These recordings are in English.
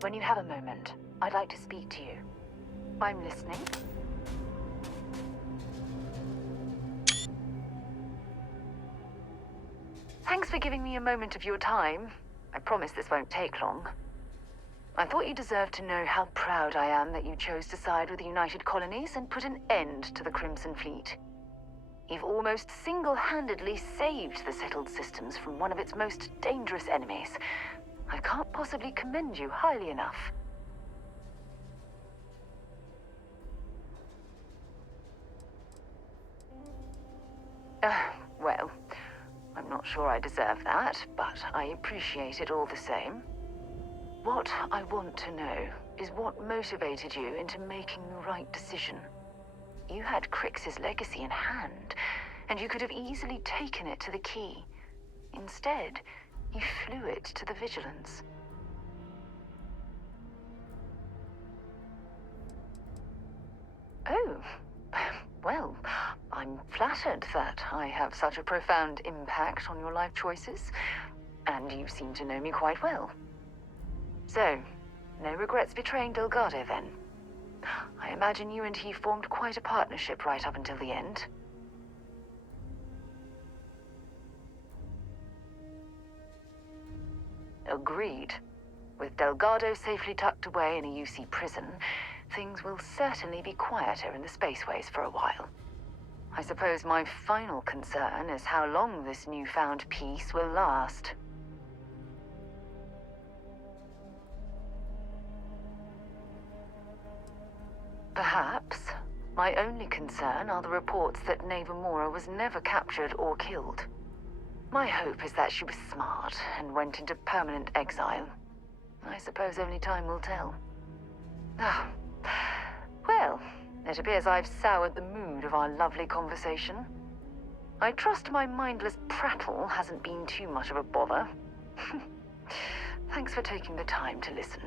When you have a moment, I'd like to speak to you. I'm listening. Thanks for giving me a moment of your time. I promise this won't take long. I thought you deserved to know how proud I am that you chose to side with the United Colonies and put an end to the Crimson Fleet. You've almost single-handedly saved the settled systems from one of its most dangerous enemies. I can't possibly commend you highly enough. Well, I'm not sure I deserve that, but I appreciate it all the same. What I want to know is what motivated you into making the right decision. You had Crix's legacy in hand, and you could have easily taken it to the Key. Instead, you flew it to the Vigilance. Oh, well, I'm flattered that I have such a profound impact on your life choices, and you seem to know me quite well. So, no regrets betraying Delgado, then? I imagine you and he formed quite a partnership right up until the end. Agreed. With Delgado safely tucked away in a UC prison, things will certainly be quieter in the spaceways for a while. I suppose my final concern is how long this newfound peace will last. Perhaps. My only concern are the reports that Navarmora was never captured or killed. My hope is that she was smart and went into permanent exile. I suppose only time will tell. Ah. Well, it appears I've soured the mood of our lovely conversation. I trust my mindless prattle hasn't been too much of a bother. Thanks for taking the time to listen.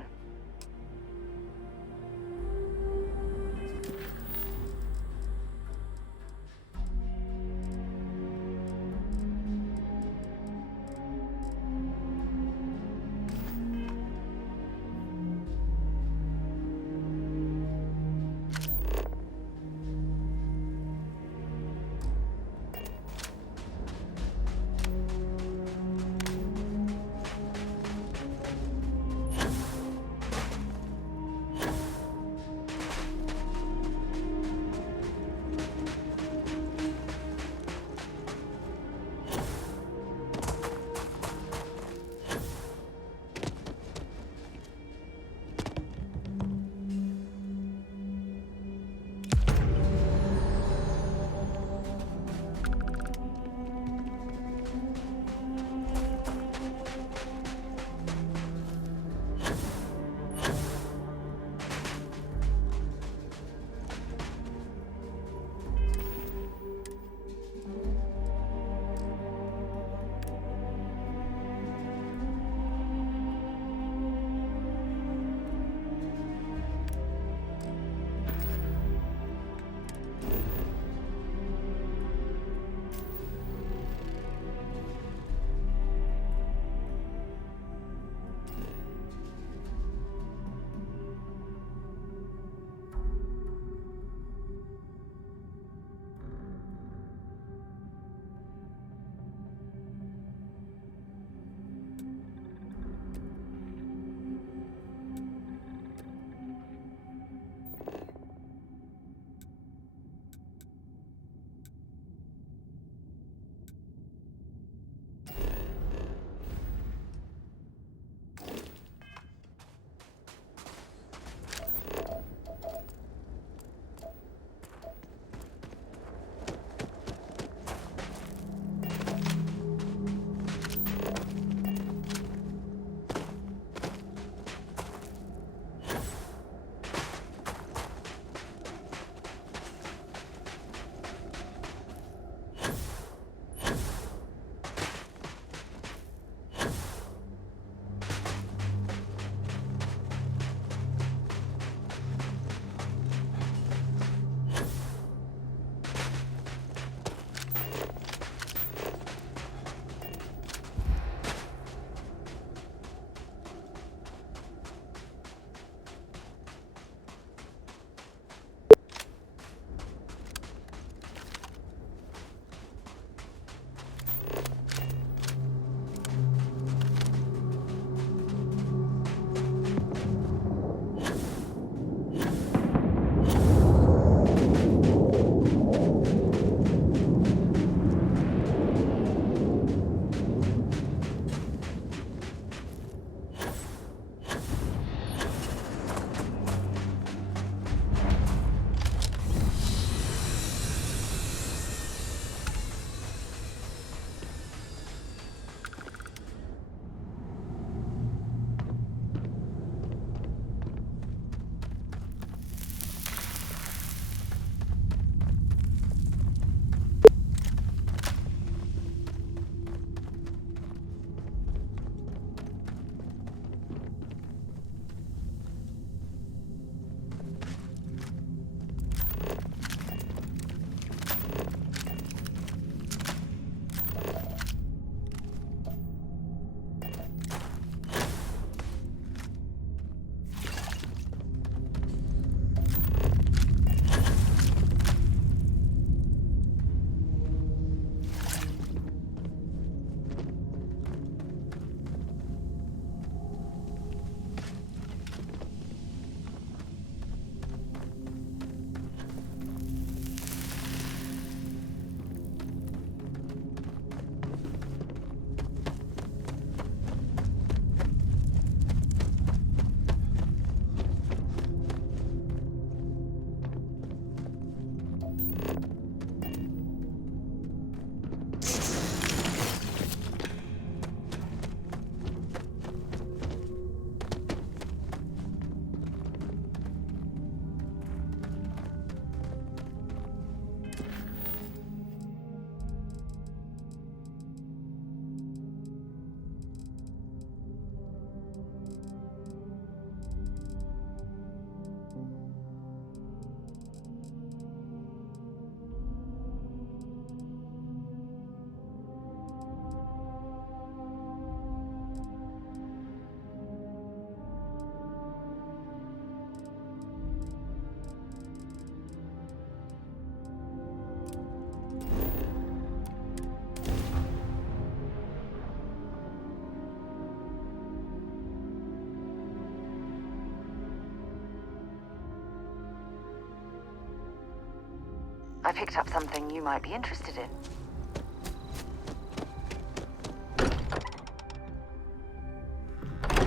I picked up something you might be interested in.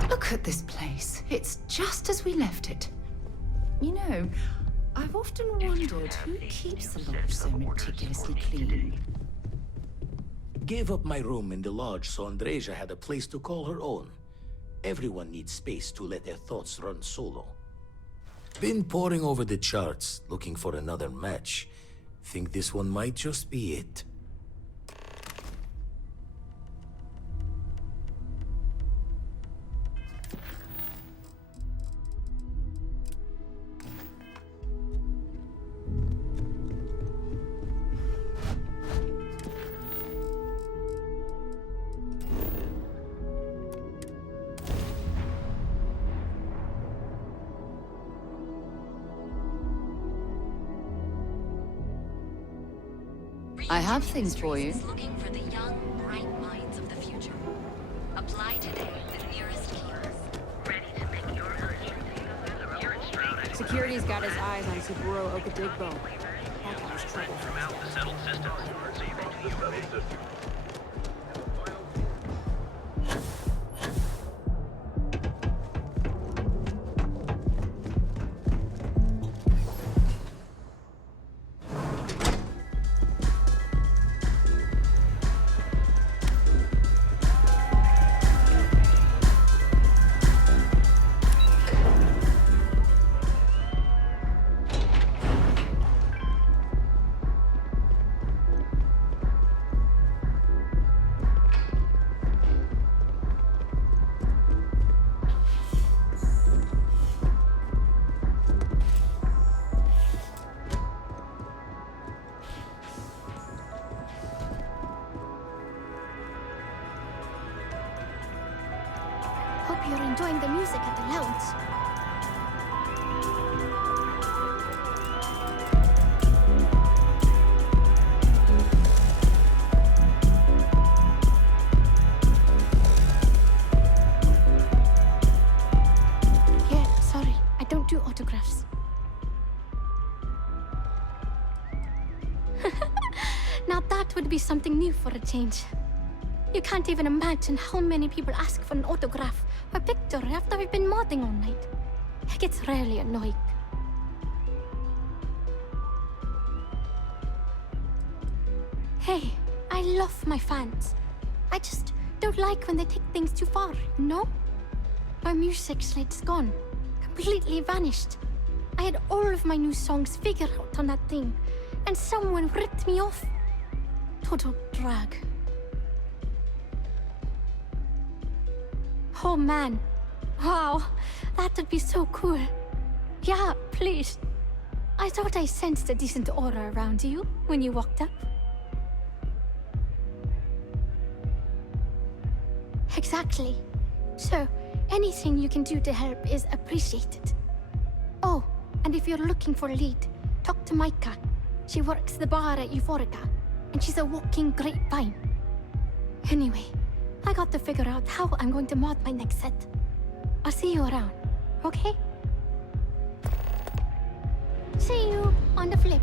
Look at this place. It's just as we left it. You know, I've often wondered who keeps the lodge so meticulously clean. Gave up my room in the lodge so Andreja had a place to call her own. Everyone needs space to let their thoughts run solo. Been poring over the charts, looking for another match. Think this one might just be it. I have things for you. Looking for the young, bright minds of the future. Apply today at the nearest kiosk. Ready to make your urgent. Security's got his eyes on Saburo Okadigbo. That guy's trouble. The settled systems. Hope you're enjoying the music at the lounge. Yeah, sorry, I don't do autographs. Now that would be something new for a change. You can't even imagine how many people ask for an autograph or picture after we've been modding all night. It gets really annoying. Hey, I love my fans. I just don't like when they take things too far, you know? My music slate's gone. Completely vanished. I had all of my new songs figured out on that thing, and someone ripped me off. Total drag. Oh man. Wow, that would be so cool. Yeah, please. I thought I sensed a decent aura around you when you walked up. Exactly. So, anything you can do to help is appreciated. Oh, and if you're looking for a lead, talk to Micah. She works the bar at Euphorica, and she's a walking grapevine. Anyway, I got to figure out how I'm going to mod my next set. I'll see you around, okay? See you on the flip.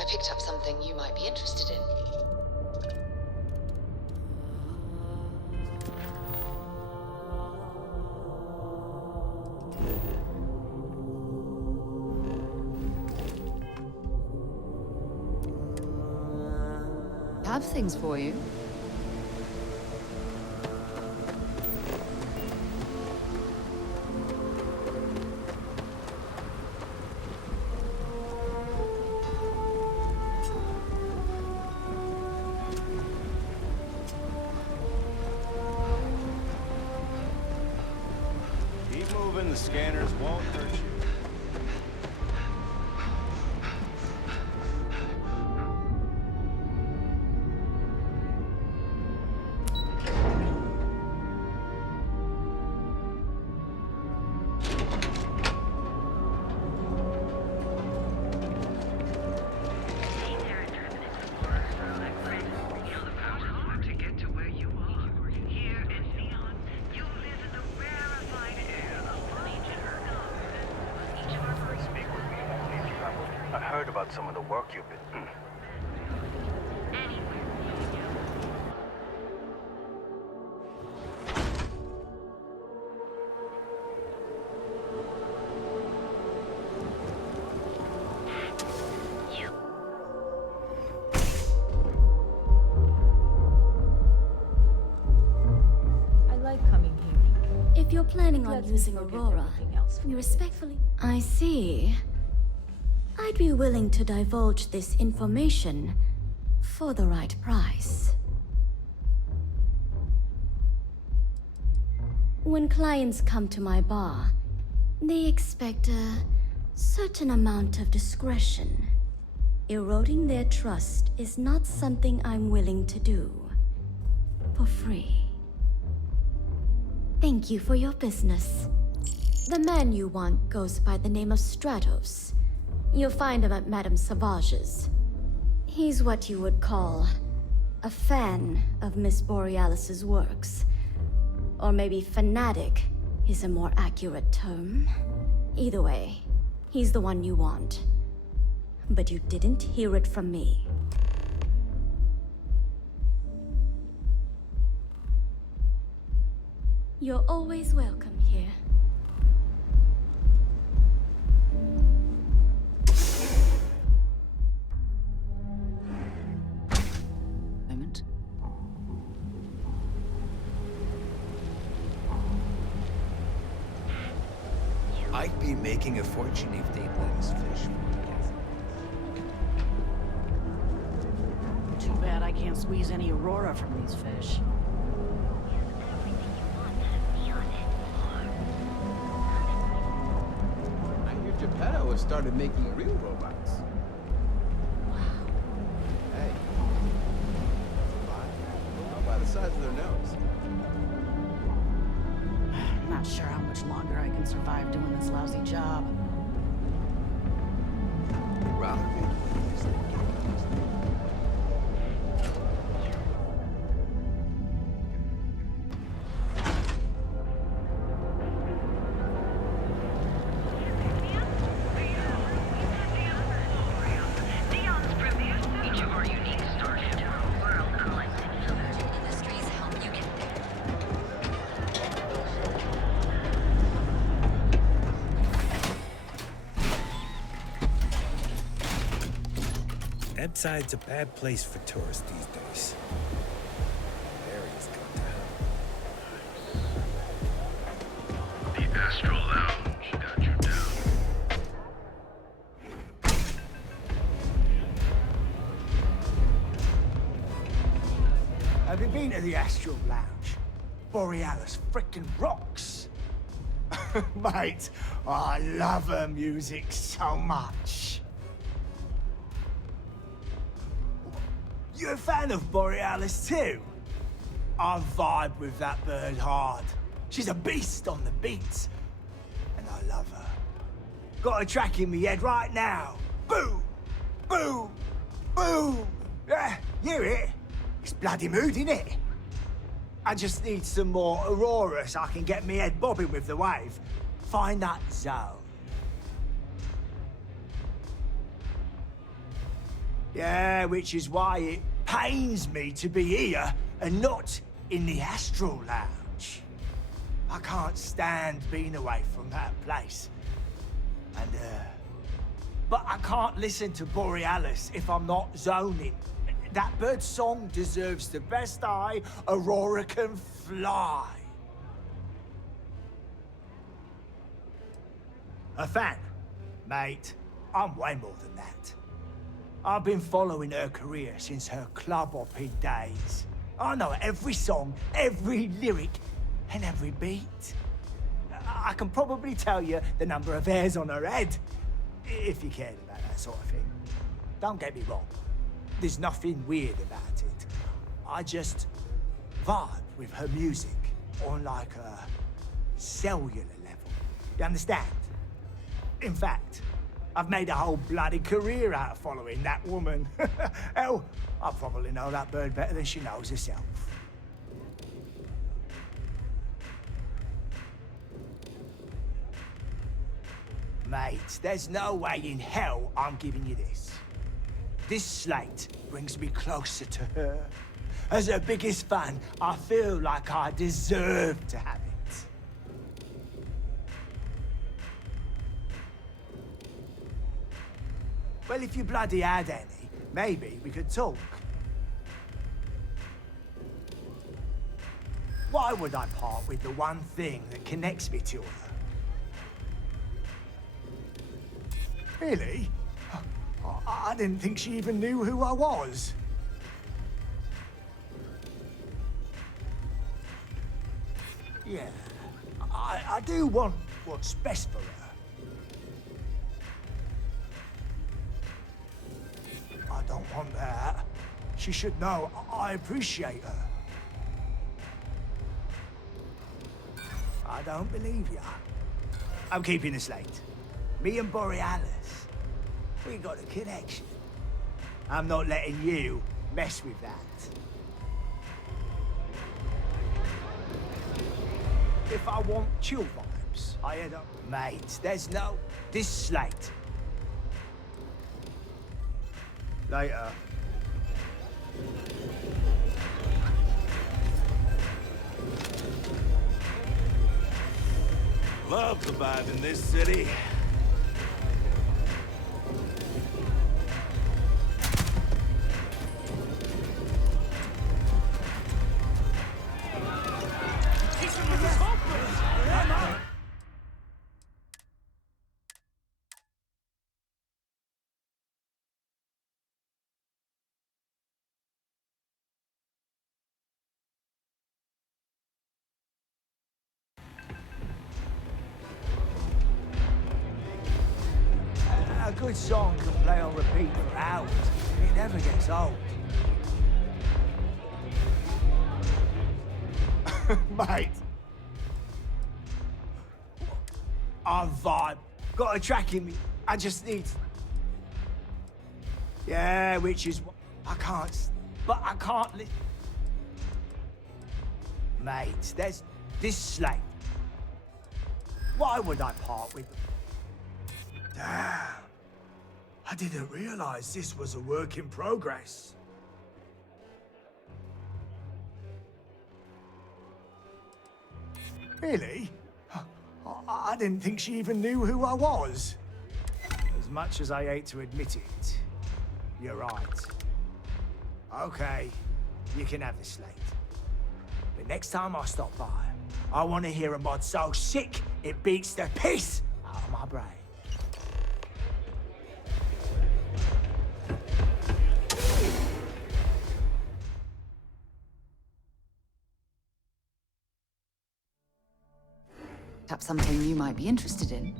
I picked up something you might be interested in. have things for you. Keep moving, the scanners won't hurt you. To get to where you are, here in Neon, you live in the rarefied air of Legion Earth. Each of our birds Speak with me if you need trouble. I heard about some of the work you've been... I like coming here. If you're planning on Lets me using forget Aurora, everything else. we respectfully... I see. I'd be willing to divulge this information for the right price. When clients come to my bar, they expect a certain amount of discretion. Eroding their trust is not something I'm willing to do for free. Thank you for your business. The man you want goes by the name of Stratos. You'll find him at Madame Savage's. He's what you would call a fan of Miss Borealis's works. Or maybe fanatic is a more accurate term. Either way, he's the one you want. But you didn't hear it from me. You're always welcome here. Moment. I'd be making a fortune if they'd let us fish. Too bad I can't squeeze any Aurora from these fish. I hear Geppetto has started making real robots. Hey. How by the size of their nose? I'm not sure how much longer I can survive doing this lousy job. Rather big. Neon's premier feature our unique Starfield world unlike any other. Industries help you get there. Edside's a bad place for tourists these days. Area's gone to hell. The Astral Lounge got you down. Have you been to the Astral Lounge? Borealis frickin' rocks. Mate, I love her music so much. You a fan of Borealis too? I vibe with that bird hard. She's a beast on the beats. And I love her. Got a track in me head right now. Boom! Boom! Boom! Yeah, hear it? It's bloody mood, innit? I just need some more Aurora so I can get me head bobbing with the wave. Find that zone. Yeah, which is why it pains me to be here and not in the Astral Lounge. I can't stand being away from that place. And, but I can't listen to Borealis if I'm not zoning. That bird's song deserves the best eye Aurora can fly. A fan? Mate, I'm way more than that. I've been following her career since her club hopping days. I know every song, every lyric, and every beat. I can probably tell you the number of hairs on her head, if you cared about that sort of thing. Don't get me wrong, there's nothing weird about it. I just vibe with her music on like a cellular level. You understand? In fact, I've made a whole bloody career out of following that woman. Hell, I probably know that bird better than she knows herself. Mate, there's no way in hell I'm giving you this. This slate brings me closer to her. As her biggest fan, I feel like I deserve to have it. Well, if you bloody had any, maybe we could talk. Why would I part with the one thing that connects me to her? Really? I didn't think she even knew who I was. Yeah, I do want what's best for her. I don't want that. She should know I appreciate her. I don't believe ya. I'm keeping the slate. Me and Borealis, we got a connection. I'm not letting you mess with that. If I want chill vibes, I end up... Mate, there's no... This slate. Later. Love the vibe in this city. A good song can play on repeat for hours. It never gets old. Mate. I vibe. Got a track in me. I just need... Yeah, which is... I can't... But I can't... Mate, there's... This slate. Why would I part with... Damn. I didn't realize this was a work in progress. Really? I didn't think she even knew who I was. As much as I hate to admit it, you're right. Okay, you can have the slate. But next time I stop by, I want to hear a mod so sick it beats the piss out of my brain. Perhaps something you might be interested in.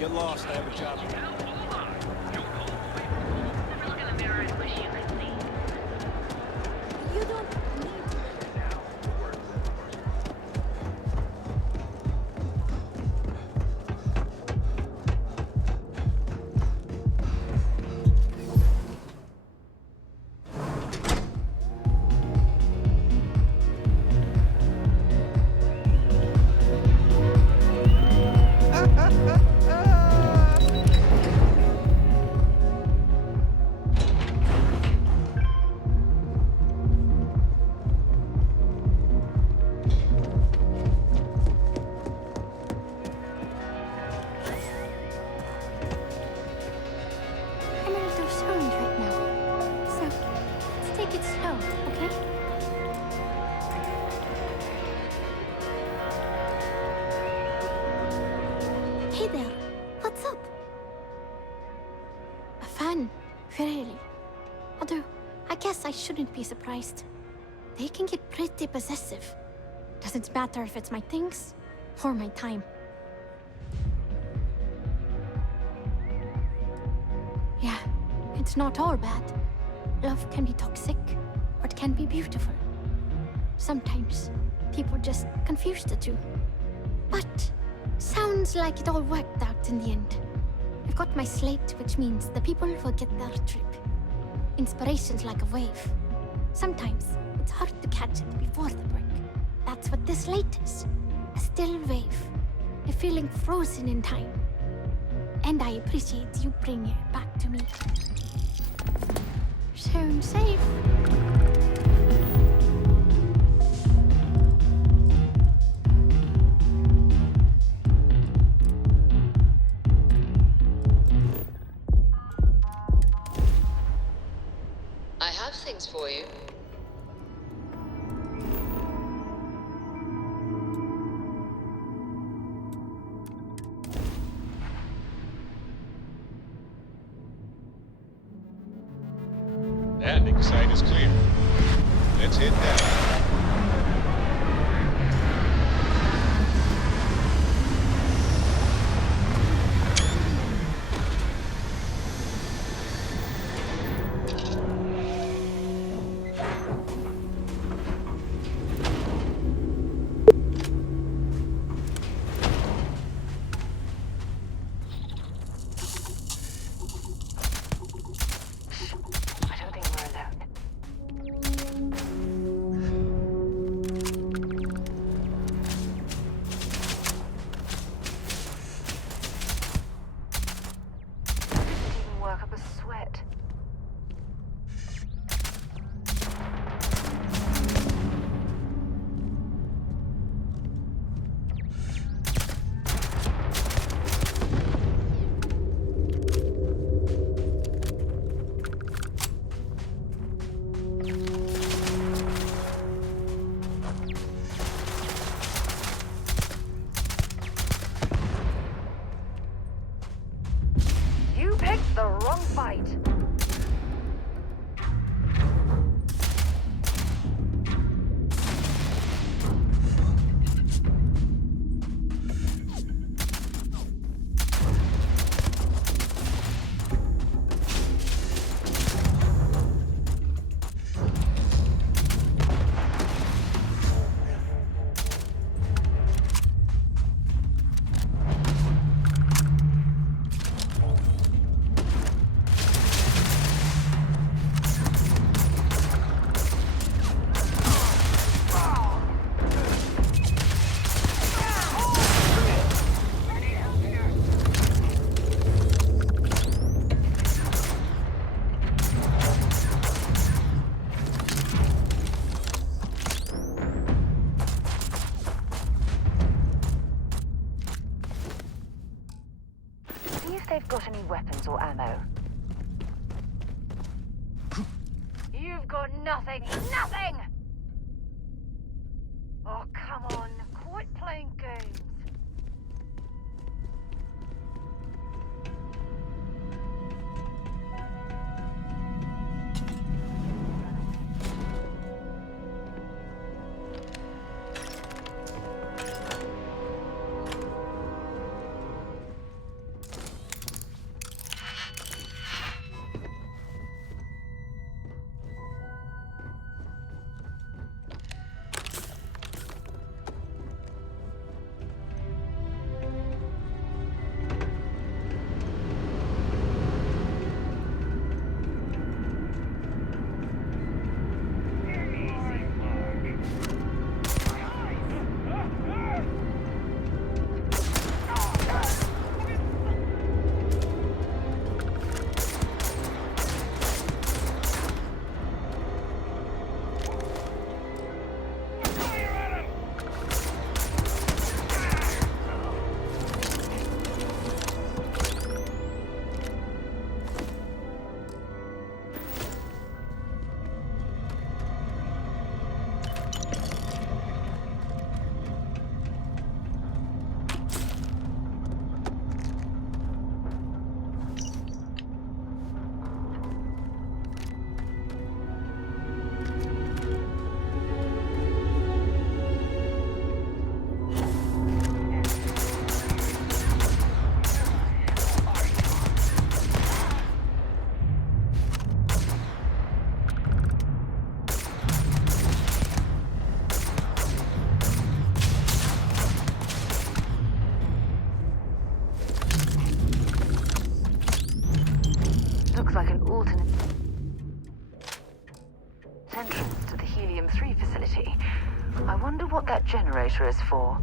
Get lost, I have a job. Look in the mirror and wish you could see. You don't need take it slow, okay? Hey there, what's up? A fan, really? Although, I guess I shouldn't be surprised. They can get pretty possessive. Doesn't matter if it's my things or my time. Yeah, it's not all bad. Love can be toxic, or it can be beautiful. Sometimes, people just confuse the two. But, sounds like it all worked out in the end. I've got my slate, which means the people will get their trip. Inspiration's like a wave. Sometimes, it's hard to catch it before the break. That's what this slate is. A still wave. A feeling frozen in time. And I appreciate you bringing it back to me. Sound safe. I have things for you. Landing site is clear. Let's hit that. The wrong fight. They've got any weapons or ammo. You've got nothing! Nothing! Oh, come on. Quit playing games. entrance to the Helium-3 facility. I wonder what that generator is for.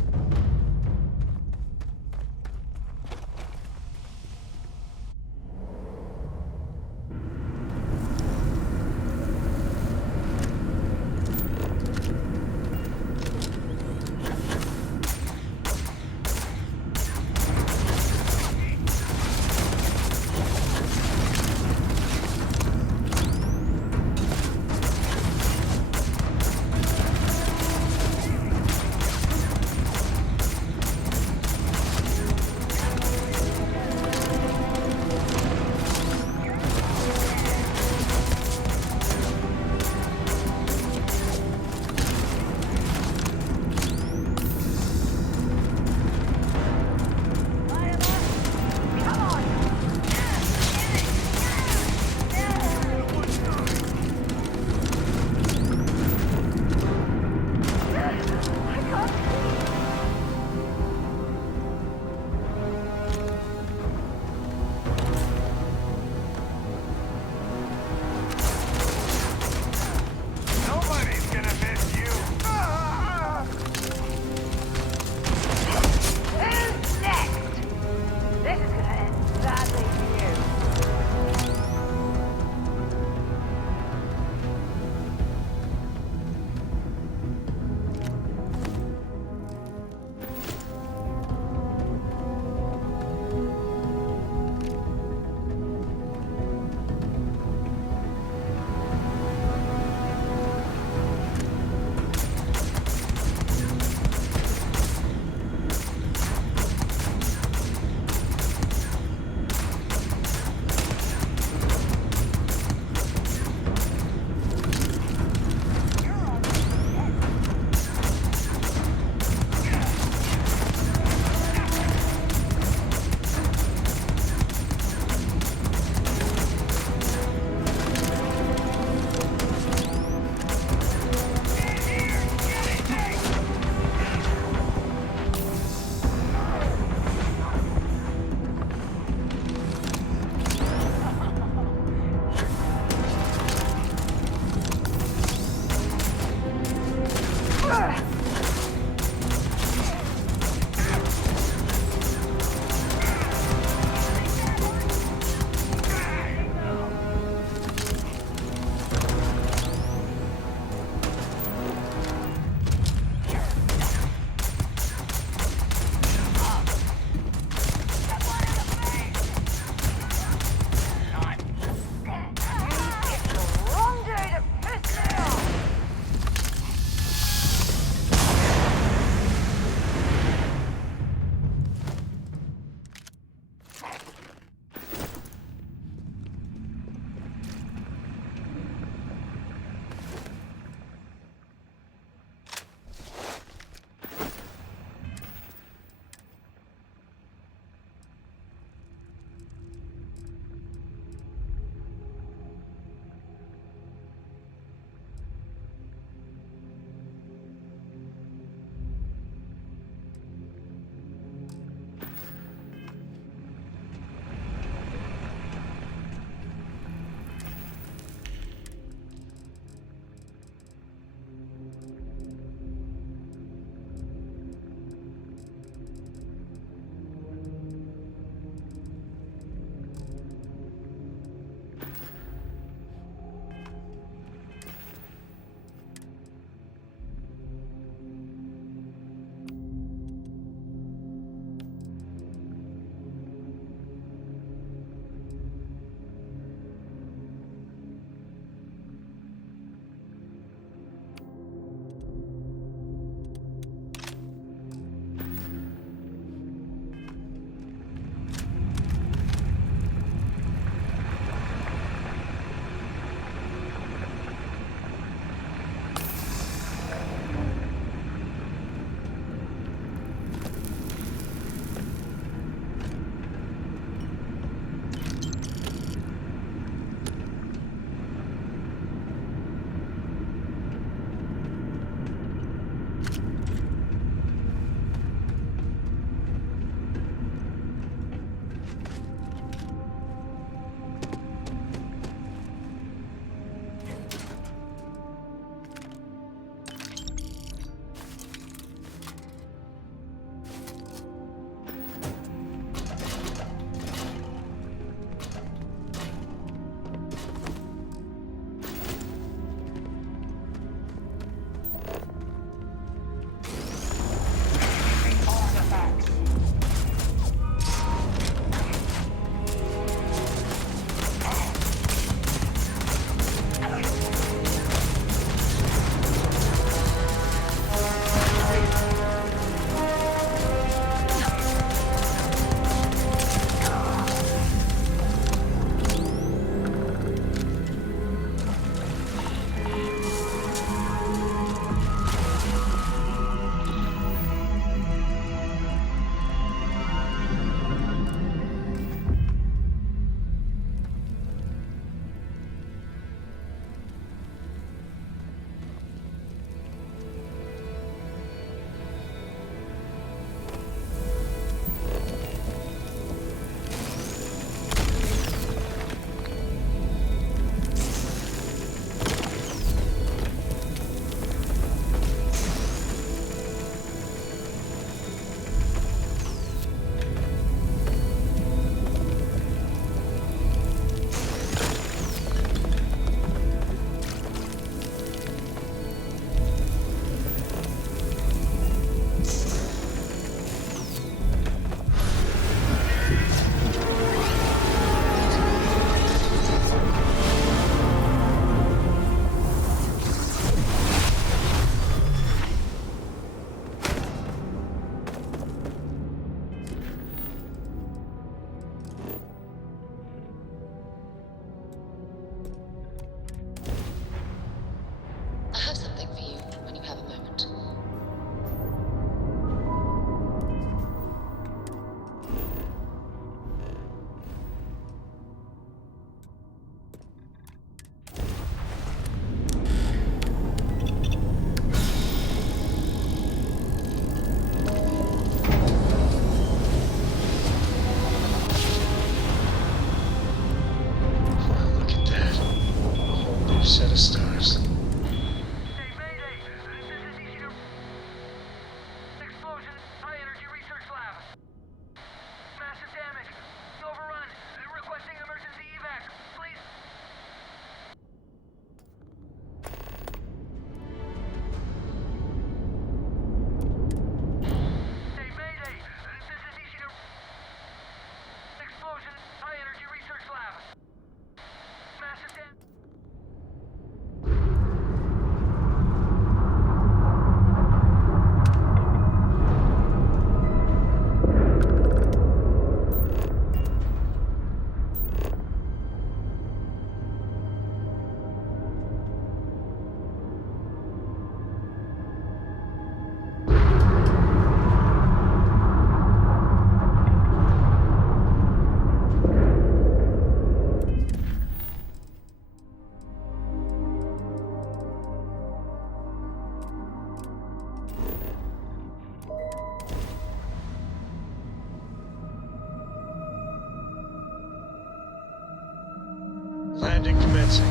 Landing commencing.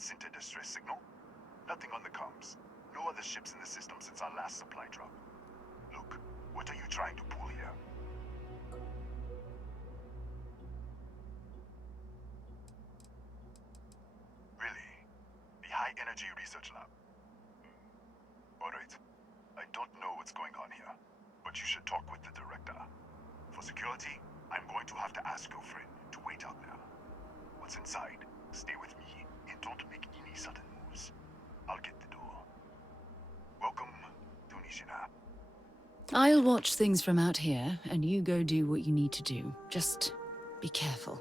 Sent a distress signal? Nothing on the comms. No other ships in the system since our last supply drop. Look, what are you trying to pull here? Really? The High Energy Research Lab? Alright. I don't know what's going on here, but you should talk with the director. For security, I'm going to have to ask your friend to wait out there. What's inside? Stay with me. Don't make any sudden moves. I'll get the door. Welcome to Nishina. I'll watch things from out here, and you go do what you need to do. Just be careful.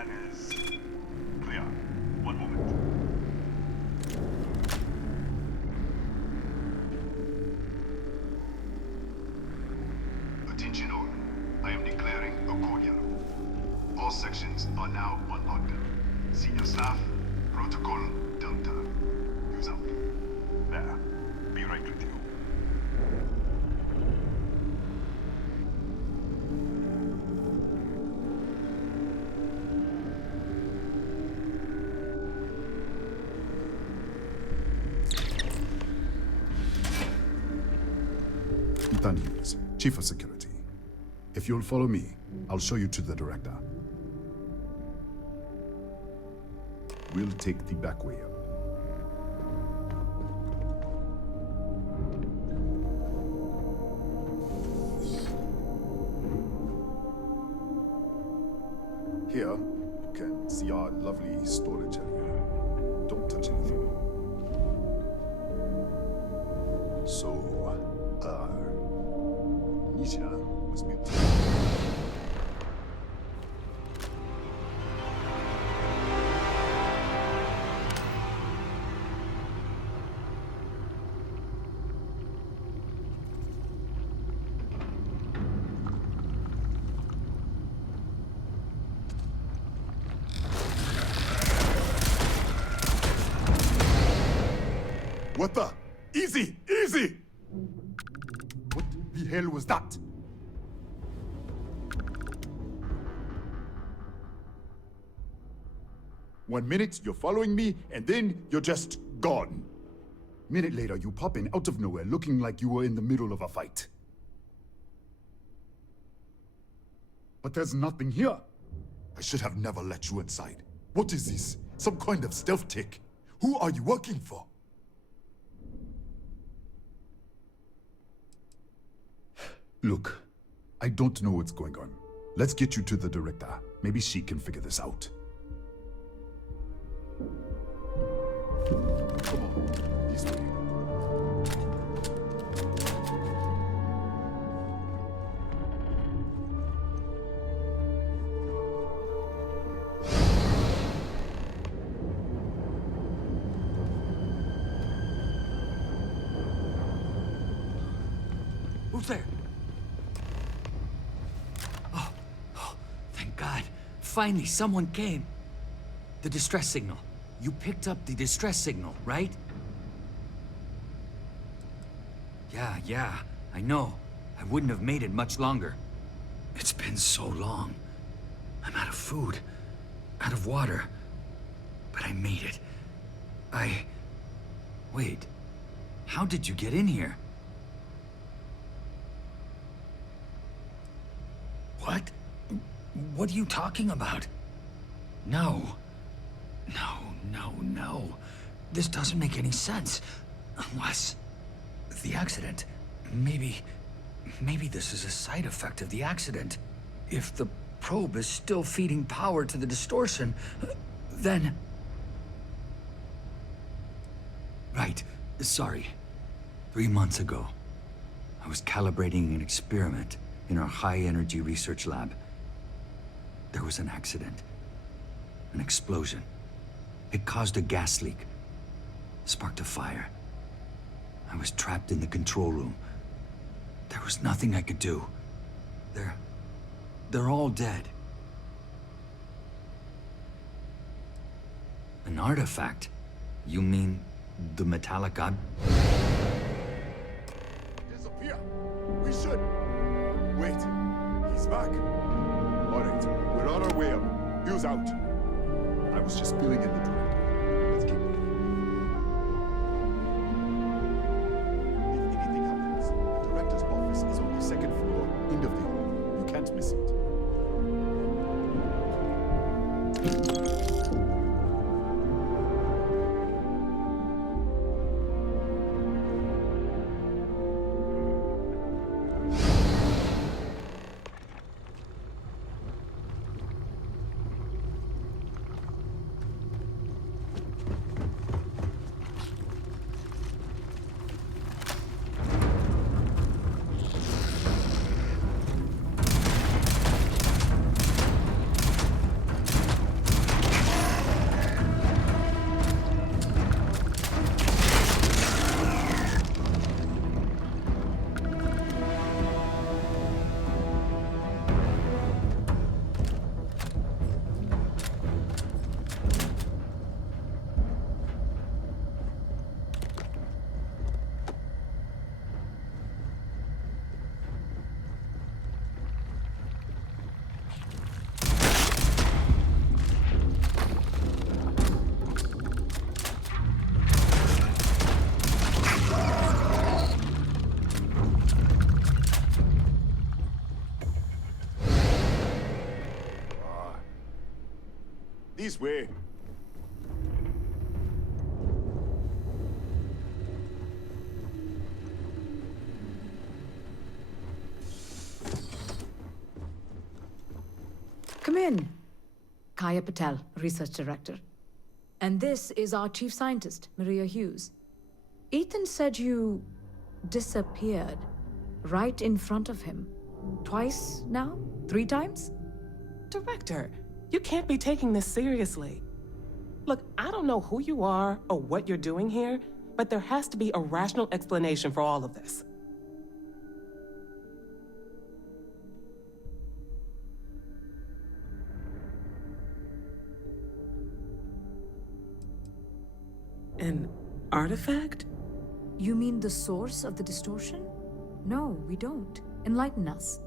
Scan is clear. One moment. Attention all. I am declaring a cordial. All sections are now on lockdown. Senior staff, protocol, Delta. Use up. There. Be right with you. Ethan Hughes, Chief of Security. If you'll follow me, I'll show you to the director. We'll take the back way up. Here, you can see our lovely storage area. Don't touch anything. So, Nisha was built. What the? Easy! Easy! What the hell was that? One minute, you're following me, and then you're just gone. Minute later, you pop in out of nowhere, looking like you were in the middle of a fight. But there's nothing here. I should have never let you inside. What is this? Some kind of stealth tick? Who are you working for? Look, I don't know what's going on. Let's get you to the director. Maybe she can figure this out. Come on, this way. Who's there? Oh, thank God. Finally, someone came. The distress signal. You picked up the distress signal, right? Yeah, I know. I wouldn't have made it much longer. It's been so long. I'm out of food, out of water. But I made it. Wait. How did you get in here? What? What are you talking about? No. This doesn't make any sense. Unless... the accident. Maybe this is a side effect of the accident. If the probe is still feeding power to the distortion, then... Right. Sorry. 3 months ago, I was calibrating an experiment in our high-energy research lab. There was an accident. An explosion. It caused a gas leak. Sparked a fire. I was trapped in the control room. There was nothing I could do. They're all dead. An artifact? You mean the metallic god? Disappear! We should... Wait, he's back. All right, we're on our way up. Hughes out. I was just filling in the director. Let's keep moving. If anything happens, the director's office is on the second floor, end of the hall. You can't miss it. This way. Come in. Kaya Patel, Research Director. And this is our Chief Scientist, Maria Hughes. Ethan said you disappeared right in front of him. Twice now? 3 times? Director, you can't be taking this seriously. Look, I don't know who you are or what you're doing here, but there has to be a rational explanation for all of this. An artifact? You mean the source of the distortion? No, we don't. Enlighten us.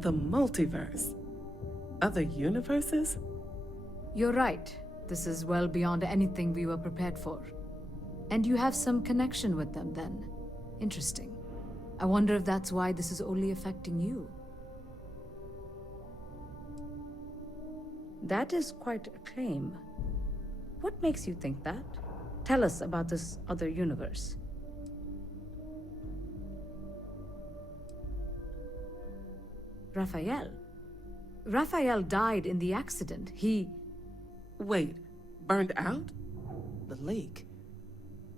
The multiverse? Other universes? You're right. This is well beyond anything we were prepared for. And you have some connection with them, then. Interesting. I wonder if that's why this is only affecting you. That is quite a claim. What makes you think that? Tell us about this other universe. Raphael. Raphael died in the accident. He... Wait, burned out? The leak.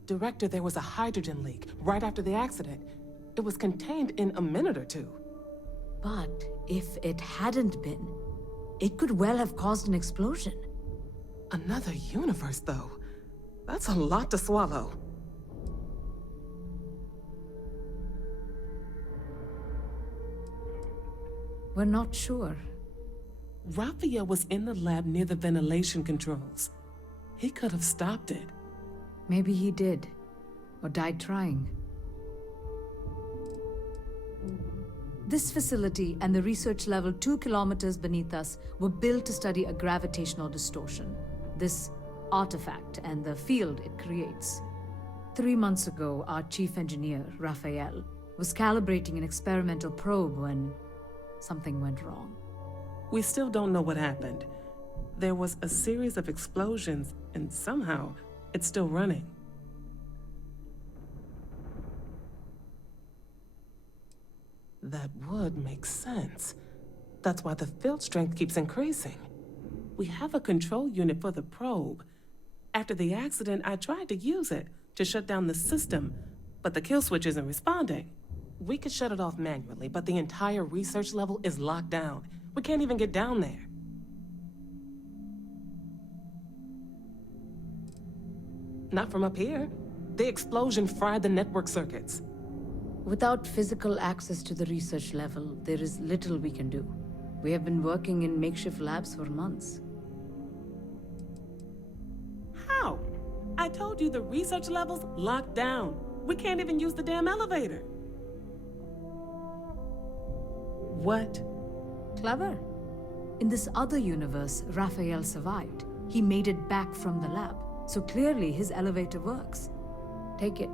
Director, there was a hydrogen leak right after the accident. It was contained in a minute or 2. But if it hadn't been, it could well have caused an explosion. Another universe, though. That's a lot to swallow. We're not sure. Raphael was in the lab near the ventilation controls. He could have stopped it. Maybe he did, or died trying. This facility and the research level 2 kilometers beneath us were built to study a gravitational distortion, this artifact and the field it creates. 3 months ago, our chief engineer, Raphael, was calibrating an experimental probe when something went wrong. We still don't know what happened. There was a series of explosions, and somehow it's still running. That would make sense. That's why the field strength keeps increasing. We have a control unit for the probe. After the accident, I tried to use it to shut down the system, but the kill switch isn't responding. We could shut it off manually, but the entire research level is locked down. We can't even get down there. Not from up here. The explosion fried the network circuits. Without physical access to the research level, there is little we can do. We have been working in makeshift labs for months. How? I told you the research level's locked down. We can't even use the damn elevator. What? Clever. In this other universe, Raphael survived. He made it back from the lab, so clearly his elevator works. Take it,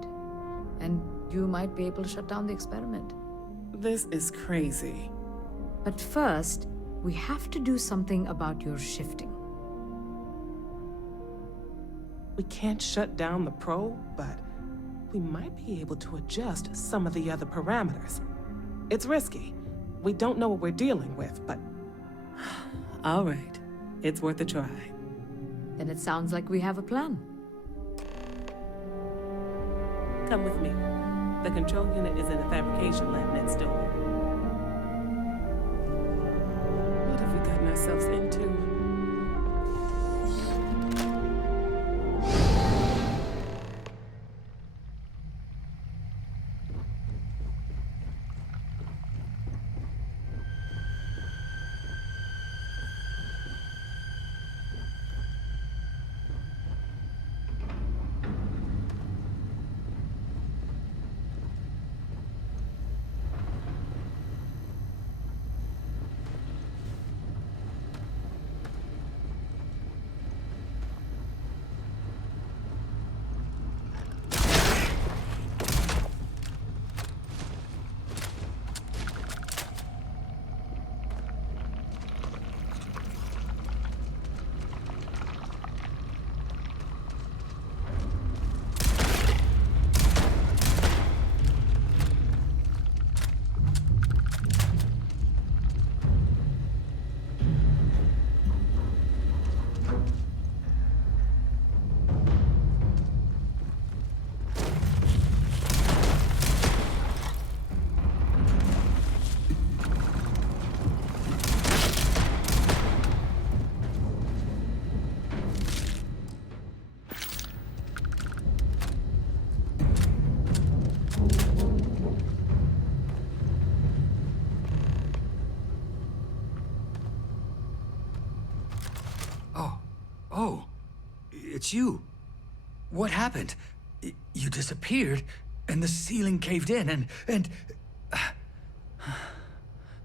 and you might be able to shut down the experiment. This is crazy. But first, we have to do something about your shifting. We can't shut down the probe, but we might be able to adjust some of the other parameters. It's risky. We don't know what we're dealing with, but... All right. It's worth a try. Then it sounds like we have a plan. Come with me. The control unit is in a fabrication lab next door. What have we gotten ourselves into? Oh, it's you. What happened? You disappeared, and the ceiling caved in, and...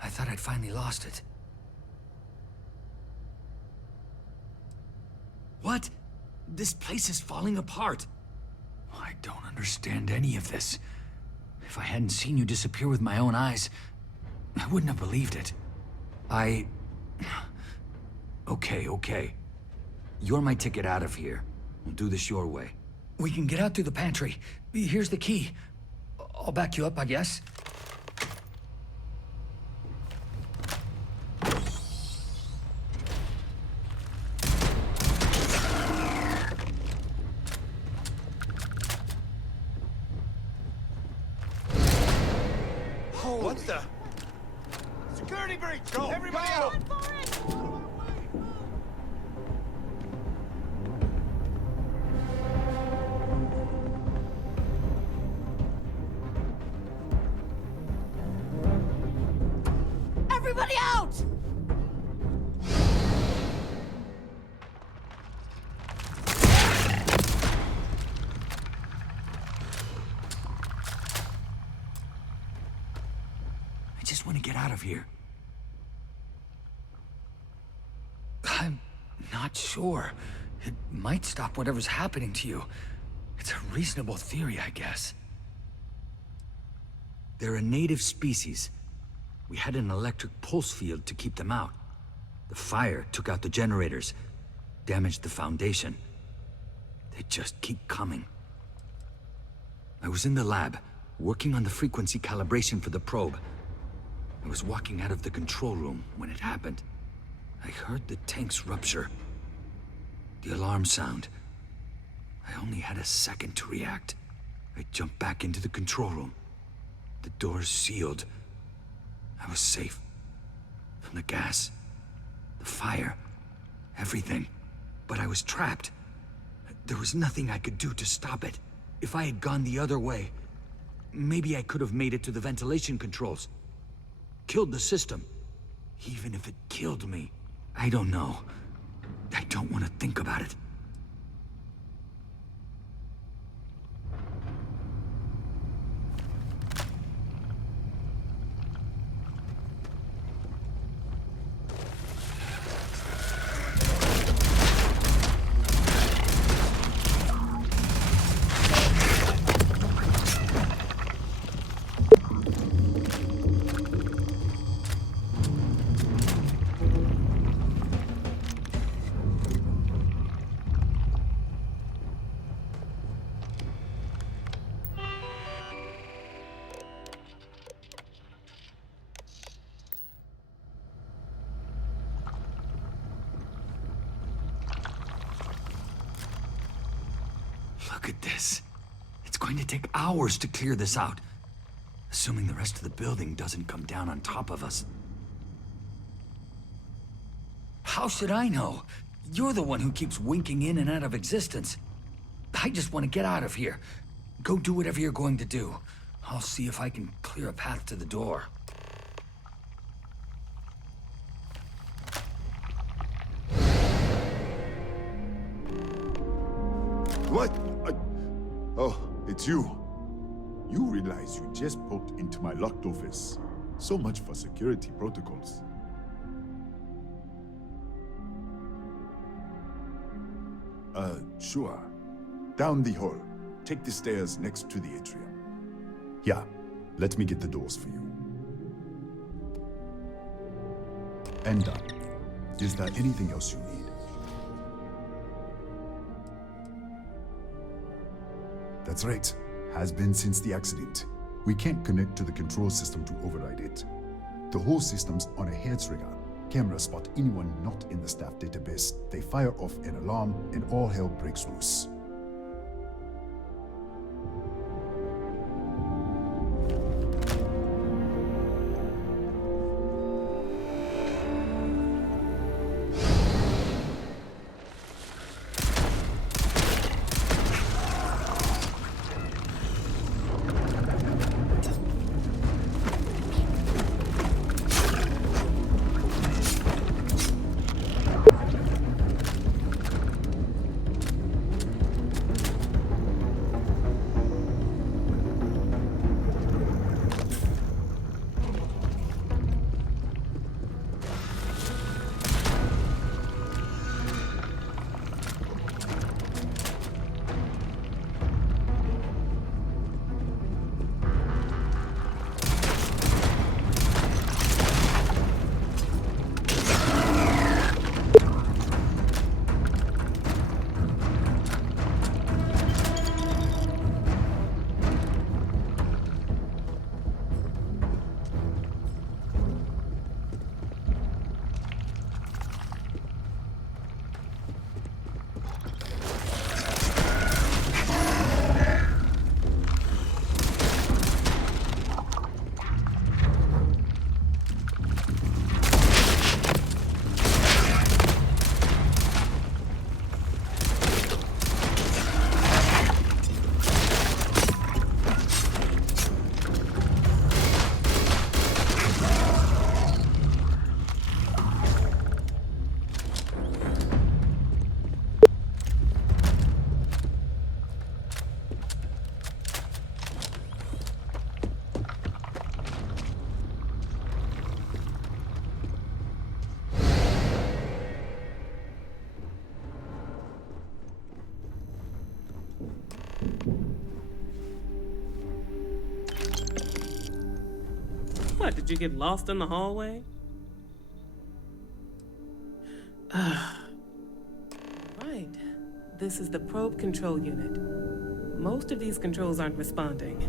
I thought I'd finally lost it. What? This place is falling apart. I don't understand any of this. If I hadn't seen you disappear with my own eyes, I wouldn't have believed it. Okay. You're my ticket out of here. We'll do this your way. We can get out through the pantry. Here's the key. I'll back you up, I guess. What the? Security breach! Go! Everybody out! Everybody out! I just want to get out of here. I'm not sure. It might stop whatever's happening to you. It's a reasonable theory, I guess. They're a native species. We had an electric pulse field to keep them out. The fire took out the generators, damaged the foundation. They just keep coming. I was in the lab, working on the frequency calibration for the probe. I was walking out of the control room when it happened. I heard the tanks rupture. The alarm sound. I only had a second to react. I jumped back into the control room. The doors sealed. I was safe. From the gas, the fire, everything. But I was trapped. There was nothing I could do to stop it. If I had gone the other way, maybe I could have made it to the ventilation controls. Killed the system. Even if it killed me, I don't know. I don't want to think about it. Look at this. It's going to take hours to clear this out. Assuming the rest of the building doesn't come down on top of us. How should I know? You're the one who keeps winking in and out of existence. I just want to get out of here. Go do whatever you're going to do. I'll see if I can clear a path to the door. What? Oh, it's you. You realize you just poked into my locked office. So much for security protocols. Sure. Down the hall. Take the stairs next to the atrium. Yeah, let me get the doors for you. And done. Is there anything else you need? That's right. Has been since the accident. We can't connect to the control system to override it. The whole system's on a hair trigger. Cameras spot anyone not in the staff database. They fire off an alarm and all hell breaks loose. Did you get lost in the hallway? Right. This is the probe control unit. Most of these controls aren't responding.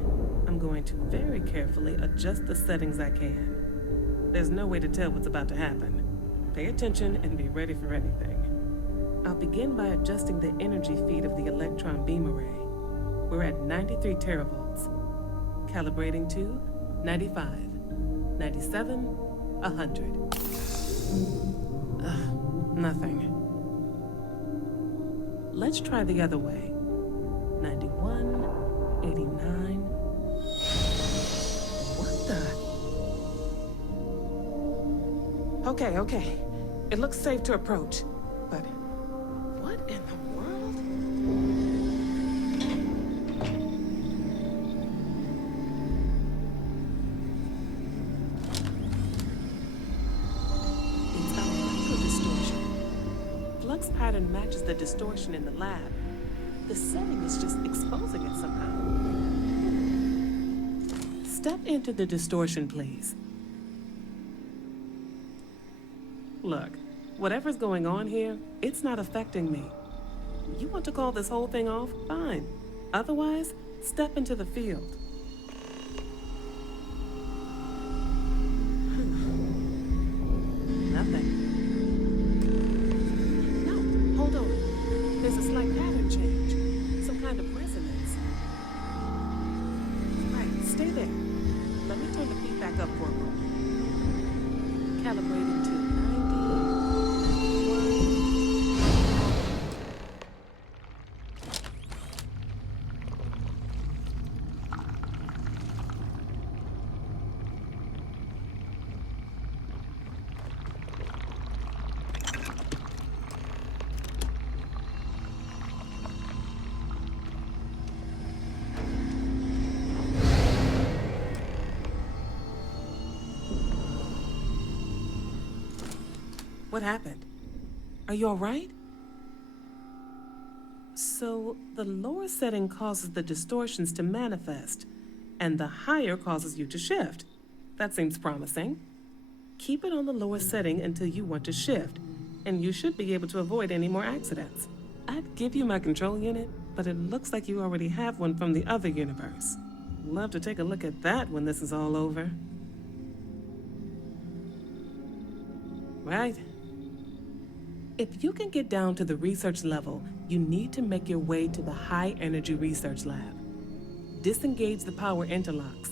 I'm going to very carefully adjust the settings I can. There's no way to tell what's about to happen. Pay attention and be ready for anything. I'll begin by adjusting the energy feed of the electron beam array. We're at 93 teravolts. Calibrating to 95, 97, 100. Nothing. Let's try the other way. 91, 89. What the? Okay. It looks safe to approach, but what in the world? It's a microdistortion. Flux pattern matches the distortion in the lab. The setting is just exposing it somehow. Step into the distortion, please. Look, whatever's going on here, it's not affecting me. You want to call this whole thing off? Fine. Otherwise, step into the field. Nothing. No, hold on. There's a slight pattern change. Some kind of resonance. Right, stay there. Let me turn the feed back up for a moment. Calibrating to 90, 91. What happened? Are you all right? So, the lower setting causes the distortions to manifest, and the higher causes you to shift. That seems promising. Keep it on the lower setting until you want to shift, and you should be able to avoid any more accidents. I'd give you my control unit, but it looks like you already have one from the other universe. Love to take a look at that when this is all over. Right. If you can get down to the research level, you need to make your way to the High Energy Research Lab. Disengage the power interlocks,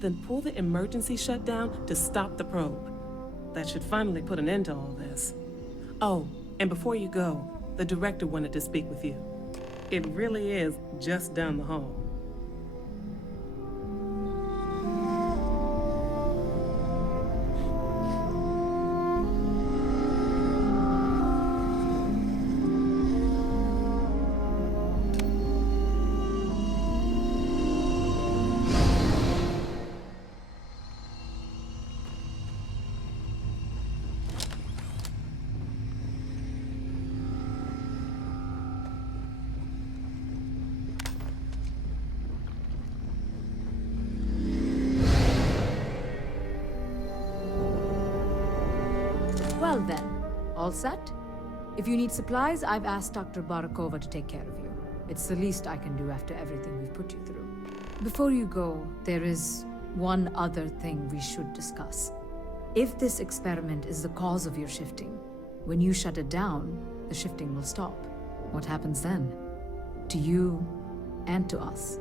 then pull the emergency shutdown to stop the probe. That should finally put an end to all this. Oh, and before you go, the director wanted to speak with you. It really is just down the hall. Well then, all set? If you need supplies, I've asked Dr. Barakova to take care of you. It's the least I can do after everything we've put you through. Before you go, there is one other thing we should discuss. If this experiment is the cause of your shifting, when you shut it down, the shifting will stop. What happens then? To you and to us.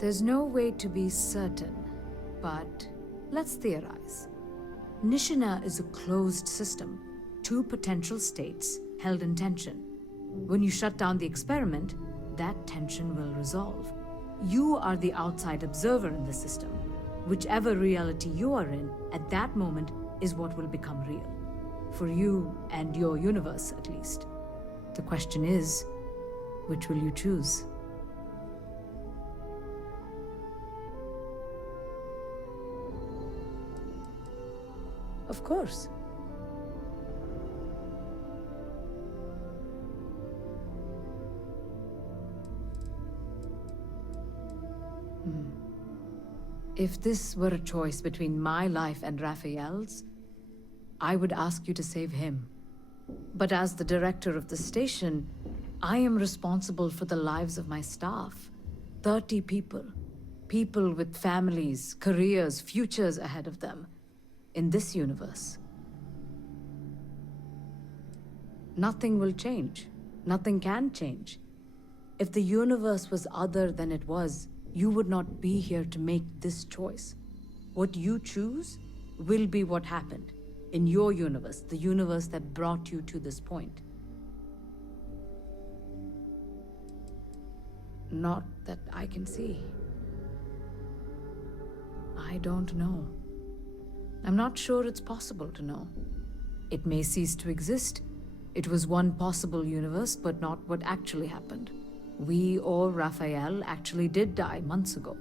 There's no way to be certain, but let's theorize. Nishina is a closed system, two potential states held in tension. When you shut down the experiment, that tension will resolve. You are the outside observer in the system. Whichever reality you are in at that moment is what will become real. For you and your universe, at least. The question is, which will you choose? Of course. If this were a choice between my life and Raphael's, I would ask you to save him. But as the director of the station, I am responsible for the lives of my staff. 30 people. People with families, careers, futures ahead of them. In this universe. Nothing will change. Nothing can change. If the universe was other than it was, you would not be here to make this choice. What you choose will be what happened. In your universe, the universe that brought you to this point. Not that I can see. I don't know. I'm not sure it's possible to know. It may cease to exist. It was one possible universe, but not what actually happened. We or Raphael actually did die months ago.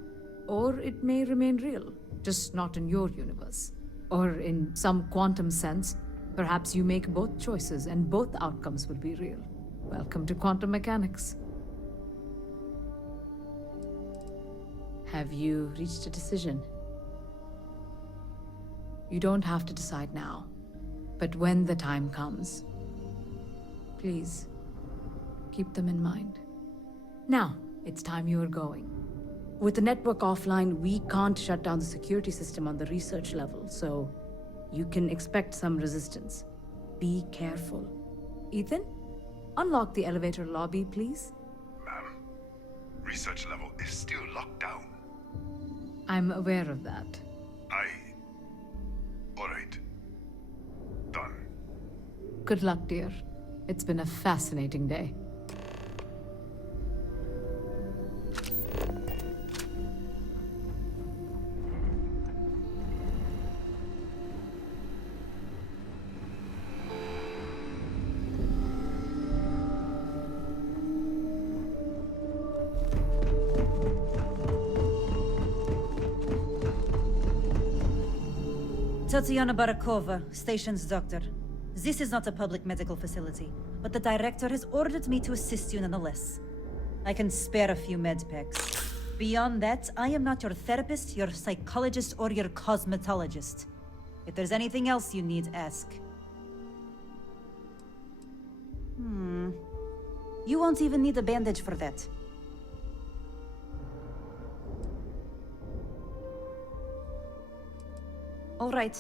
Or it may remain real, just not in your universe. Or in some quantum sense, perhaps you make both choices and both outcomes will be real. Welcome to quantum mechanics. Have you reached a decision? You don't have to decide now, but when the time comes, please keep them in mind. Now, it's time you are going. With the network offline, we can't shut down the security system on the research level, so you can expect some resistance. Be careful. Ethan, unlock the elevator lobby, please. Ma'am, research level is still locked down. I'm aware of that. All right. Done. Good luck, dear. It's been a fascinating day. Tatiana Barakova, station's doctor. This is not a public medical facility, but the director has ordered me to assist you nonetheless. I can spare a few med packs. Beyond that, I am not your therapist, your psychologist, or your cosmetologist. If there's anything else you need, ask. You won't even need a bandage for that. All right,